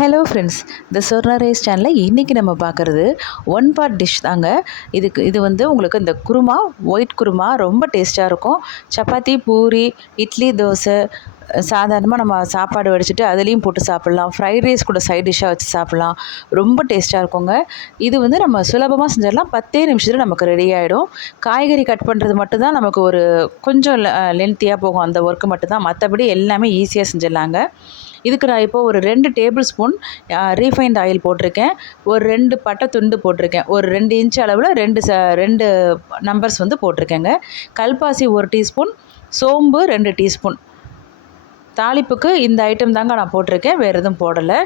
Hello friends, இந்த Swarna rice சேனலில் இன்றைக்கி நம்ம பார்க்குறது ஒன் பார்ட் டிஷ் தாங்க. இது வந்து உங்களுக்கு இந்த குருமா, ஒயிட் குருமா ரொம்ப டேஸ்ட்டாக இருக்கும். சப்பாத்தி, பூரி, இட்லி, தோசை, சாதாரணமாக நம்ம சாப்பாடு வடிச்சிட்டு அதுலேயும் போட்டு சாப்பிட்லாம். ஃப்ரைட் ரைஸ் கூட சைட் டிஷ்ஷாக வச்சு சாப்பிட்லாம். ரொம்ப டேஸ்ட்டாக இருக்குங்க. இது வந்து நம்ம சுலபமாக செஞ்சிடலாம். 10 நிமிஷத்தில் நமக்கு ரெடி ஆகிடும். காய்கறி கட் பண்ணுறது மட்டும்தான் நமக்கு ஒரு கொஞ்சம் லென்த்தியாக போகும். அந்த ஒர்க்கு மட்டும்தான். மற்றபடி எல்லாமே ஈஸியாக செஞ்சிடலாங்க. இதுக்கு நான் இப்போது ஒரு 2 டேபிள் ஸ்பூன் ரீஃபைண்ட் ஆயில் போட்டிருக்கேன். ஒரு 2 பட்டை துண்டு போட்டிருக்கேன். ஒரு 2 இன்ச் அளவில் 2 நம்பர்ஸ் வந்து போட்டிருக்கேங்க. கல்பாசி 1 டீஸ்பூன், சோம்பு 2 டீஸ்பூன். தாளிப்புக்கு இந்த ஐட்டம் தாங்க நான் போட்டிருக்கேன், வேறு எதுவும் போடலை.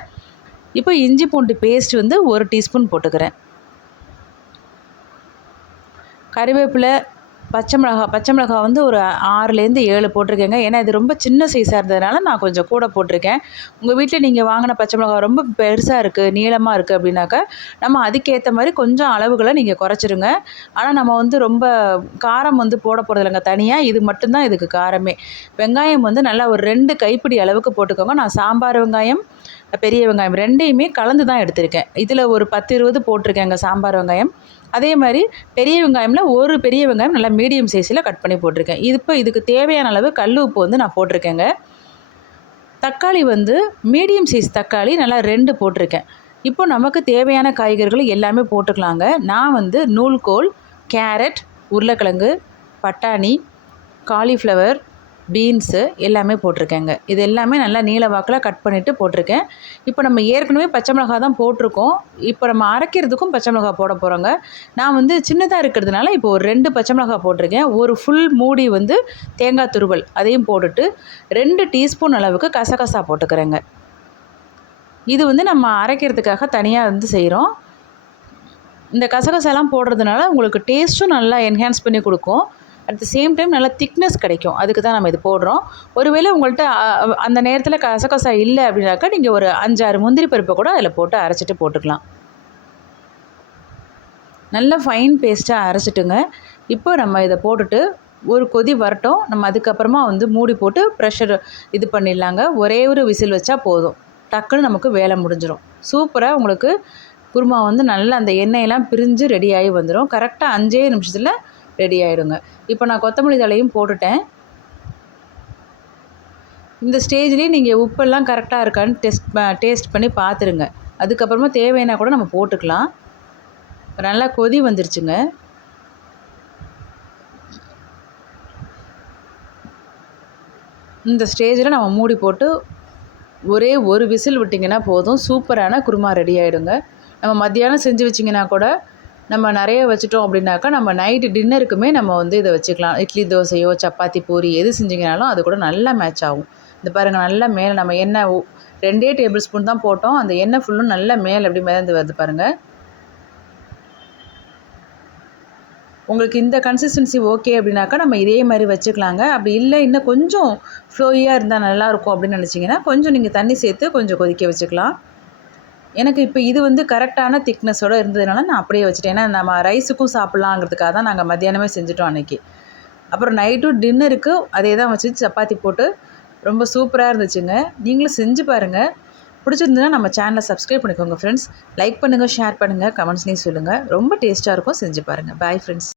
இப்போ இஞ்சி பூண்டு பேஸ்ட் வந்து 1 டீஸ்பூன் போட்டுக்கிறேன். கறிவேப்பிலை, பச்சை மிளகா வந்து ஒரு 6லேருந்து 7 போட்டிருக்கேங்க. ஏன்னா இது ரொம்ப சின்ன சைஸாக இருந்ததுனால நான் கொஞ்சம் கூட போட்டிருக்கேன். உங்கள் வீட்டில் நீங்கள் வாங்கின பச்சை மிளகா ரொம்ப பெருசாக இருக்குது, நீளமாக இருக்குது அப்படின்னாக்கா நம்ம அதுக்கேற்ற மாதிரி கொஞ்சம் அளவுகளை நீங்கள் குறைச்சிருங்க. ஆனால் நம்ம வந்து ரொம்ப காரம் வந்து போட போகிறதில்லைங்க தனியாக. இது மட்டும்தான் இதுக்கு காரமே. வெங்காயம் வந்து நல்லா ஒரு 2 கைப்பிடி அளவுக்கு போட்டுக்கோங்க. நான் சாம்பார் வெங்காயம், பெரிய வெங்காயம் 2யுமே கலந்து தான் எடுத்திருக்கேன். இதில் ஒரு 10-20 போட்டிருக்கேங்க சாம்பார் வெங்காயம். அதே மாதிரி பெரிய வெங்காயமில் ஒரு பெரிய வெங்காயம் நல்லா மீடியம் சைஸில் கட் பண்ணி போட்டிருக்கேன். இப்போ இதுக்கு தேவையான அளவு கல் உப்பு வந்து நான் போட்டிருக்கேங்க. தக்காளி வந்து மீடியம் சைஸ் தக்காளி நல்லா 2 போட்டிருக்கேன். இப்போ நமக்கு தேவையான காய்கறிகள் எல்லாமே போட்டுக்கலாங்க. நான் வந்து நூல்கோல், கேரட், உருளைக்கிழங்கு, பட்டாணி, காலிஃப்ளவர், பீன்ஸு எல்லாமே போட்டிருக்கேங்க. இது எல்லாமே நல்லா நீல வாக்கில் கட் பண்ணிவிட்டு போட்டிருக்கேன். இப்போ நம்ம ஏற்கனவே பச்சை மிளகா தான் போட்டிருக்கோம். இப்போ நம்ம அரைக்கிறதுக்கும் பச்சை மிளகா போட போகிறோங்க. நான் வந்து சின்னதாக இருக்கிறதுனால இப்போ ஒரு 2 பச்சை மிளகா போட்டிருக்கேன். ஒரு ஃபுல் மூடி வந்து தேங்காய் துருவல் அதையும் போட்டுட்டு 2 டீஸ்பூன் அளவுக்கு கசகசா போட்டுக்கிறேங்க. இது வந்து நம்ம அரைக்கிறதுக்காக தனியாக வந்து செய்கிறோம். இந்த கசகசாலாம் போடுறதுனால உங்களுக்கு டேஸ்ட்டும் நல்லா என்ஹான்ஸ் பண்ணி கொடுக்கும். அட் த சேம் டைம் நல்லா திக்னஸ் கிடைக்கும். அதுக்கு தான் நம்ம இது போடுறோம். ஒருவேளை உங்கள்கிட்ட அந்த நேரத்தில் கசகசா இல்லை அப்படின்னாக்கா நீங்கள் ஒரு 5-6 முந்திரி பருப்பை கூட அதில் போட்டு அரைச்சிட்டு போட்டுக்கலாம். நல்லா ஃபைன் பேஸ்ட்டாக அரைச்சிட்டுங்க. இப்போ நம்ம இதை போட்டுட்டு ஒரு கொதி வரட்டும். நம்ம அதுக்கப்புறமா வந்து மூடி போட்டு ப்ரெஷர் இது பண்ணிடலாங்க. ஒரே ஒரு விசில் வச்சா போதும். டக்குன்னு நமக்கு வேலை முடிஞ்சிடும். சூப்பராக உங்களுக்கு குருமா வந்து நல்லா அந்த எண்ணெயெல்லாம் பிரிஞ்சு ரெடியாகி வந்துடும். கரெக்டாக 5 நிமிஷத்தில் ரெடி ஆகிடுங்க. இப்போ நான் கொத்தமல்லி தழையும் போட்டுட்டேன். இந்த ஸ்டேஜ்லேயே நீங்கள் உப்பெல்லாம் கரெக்டாக இருக்கான்னு டேஸ்ட் பண்ணி பார்த்துருங்க. அதுக்கப்புறமா தேவைன்னா கூட நம்ம போட்டுக்கலாம். நல்லா கொதி வந்துருச்சுங்க. இந்த ஸ்டேஜில் நம்ம மூடி போட்டு ஒரே ஒரு விசில் விட்டிங்கன்னா போதும். சூப்பரான குருமா ரெடி ஆகிடுங்க. நம்ம மத்தியானம் செஞ்சு வச்சிங்கன்னா கூட நம்ம நிறைய வச்சுட்டோம் அப்படின்னாக்கா நம்ம நைட்டு டின்னருக்குமே நம்ம வந்து இதை வச்சுக்கலாம். இட்லி, தோசையோ, சப்பாத்தி, பூரி எது செஞ்சிங்கனாலும் அது கூட நல்லா மேட்ச் ஆகும். இந்த பாருங்கள், நல்லா மேலே நம்ம எண்ணெய் 2 டேபிள் ஸ்பூன் தான் போட்டோம். அந்த எண்ணெய் ஃபுல்லும் நல்லா மேலே அப்படி மிதந்து வருது பாருங்கள். உங்களுக்கு இந்த கன்சிஸ்டன்சி ஓகே அப்படின்னாக்கா நம்ம இதே மாதிரி வச்சுக்கலாங்க. அப்படி இல்லை இன்னும் கொஞ்சம் ஃப்ளோயியாக இருந்தால் நல்லாயிருக்கும் அப்படின்னு நினச்சிங்கன்னா கொஞ்சம் நீங்கள் தண்ணி சேர்த்து கொஞ்சம் கொதிக்க வச்சுக்கலாம். எனக்கு இப்போ இது வந்து கரெக்டான திக்னஸோடு இருந்ததுனால நான் அப்படியே வச்சுட்டேன். ஏன்னா நம்ம ரைஸுக்கும் சாப்பிட்லாங்கிறதுக்காக தான் நாங்கள் மத்தியானமே செஞ்சுட்டோம் அன்றைக்கி. அப்புறம் நைட்டும் டின்னருக்கு அதே தான் வச்சு சப்பாத்தி போட்டு ரொம்ப சூப்பராக இருந்துச்சுங்க. நீங்களும் செஞ்சு பாருங்கள். பிடிச்சிருந்ததுன்னா நம்ம சேனலை சப்ஸ்கிரைப் பண்ணிக்கோங்க ஃப்ரெண்ட்ஸ். லைக் பண்ணுங்கள், ஷேர் பண்ணுங்கள், கமெண்ட்ஸ்லேயும் சொல்லுங்கள். ரொம்ப டேஸ்ட்டாக இருக்கும். செஞ்சு பாருங்கள். Bye friends.